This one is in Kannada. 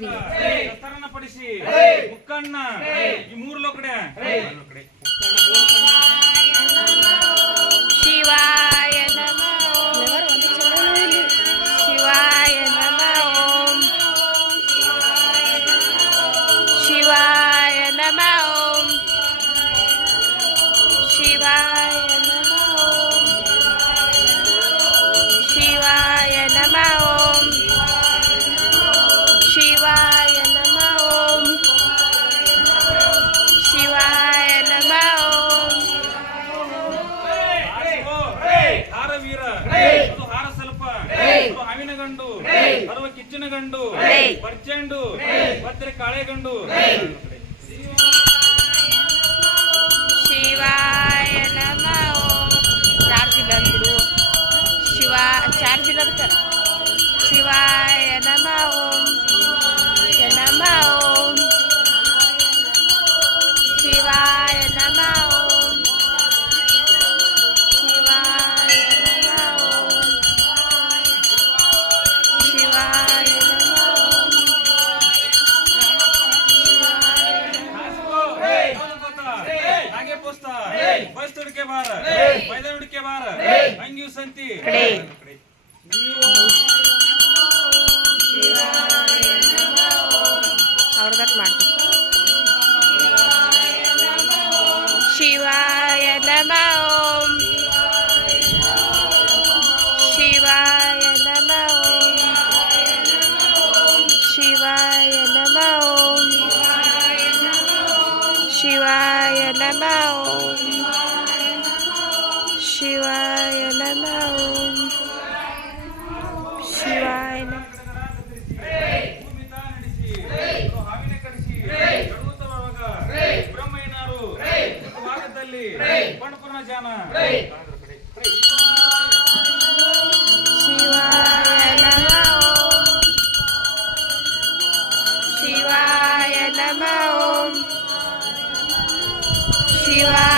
ಶಸ್ತ್ರನ ಪಡಿಸಿ ಮುಕ್ಕಣ್ಣ ಈ ಮೂರು ಲೋಕಡೆ ಶಿವಾಯ ನಮಃ ಶಿವಾಯ ನಮಃ ಓಂ ಶಿವಾಯ ನಮಃ ಓಂ ಶಿವಾಯ ನಮಃ ಓಂ ಶಿವಾಯ ನಮಃ ಓಂ ಶಿವಾಯ ನಮಃ ಓಂ ಶಿವಾಯ ನಮಃ ಓಂ ಹಾರವೀರ ಅದು ಹಾರ ಸ್ವಲ್ಪ ಹಾವಿನ ಗಂಡು ಹರುವ ಕಿಚ್ಚಿನ ಗಂಡು ಬರ್ಚಂಡು ಭದ್ರೆ ಕಾಳೆ ಗಂಡು ಶಿವಾಯ ನಮಃ ಓಂ ಚಾರ್ಜ್ ಇಲ್ಲ ಅಂದ್ಬಿಡು ಚಾರ್ಜ್ ಇಲ್ಲ ಅದಕ್ಕೆ ಶಿವಾಯ ನಮಃ ಓಂ ನಮಃ ಓಂ ಶಿವಾಯ ನಮಃ ಓಂ ಶಿವಾಯ ನಮಃ ಓಂ ಶಿವಾಯ ನಮಃ ಓಂ ಹಾಗೆ ಪೋಸ್ತ ಬಸ್ ಹುಡುಕೆ ಬಾರ ಮೈದ ಹುಡುಕೆ ಬಾರ ಹಂಗಿ ಸಂತಿ ಅವ್ರಗತ್ ಮಾಡ್ತೀವಿ ಶಿವಾಯ ನಮಃ ಓಂ ಶಿವಾಯ ನಮಃ ಓಂ ಶಿವಾಯ ನಮಃ ಓಂ ಶಿವಾಯ ನಮಃ ಓಂ ಶಿವಾಯ ನಮಃ ಓಂ ಶಿವಾಯ ನಮಃ ಹಾವಿನ ಕಡಿಸಿ ಬ್ರಹ್ಮಯ್ಯನಾರು ಭಾಗದಲ್ಲಿ ಪಣಪುರ್ಣ ಜಾನ ಶಿವಾಯ ನಮಃ ಓಂ ಶಿವಾಯ ನಮಃ ಓಂ ಶಿವಾಯ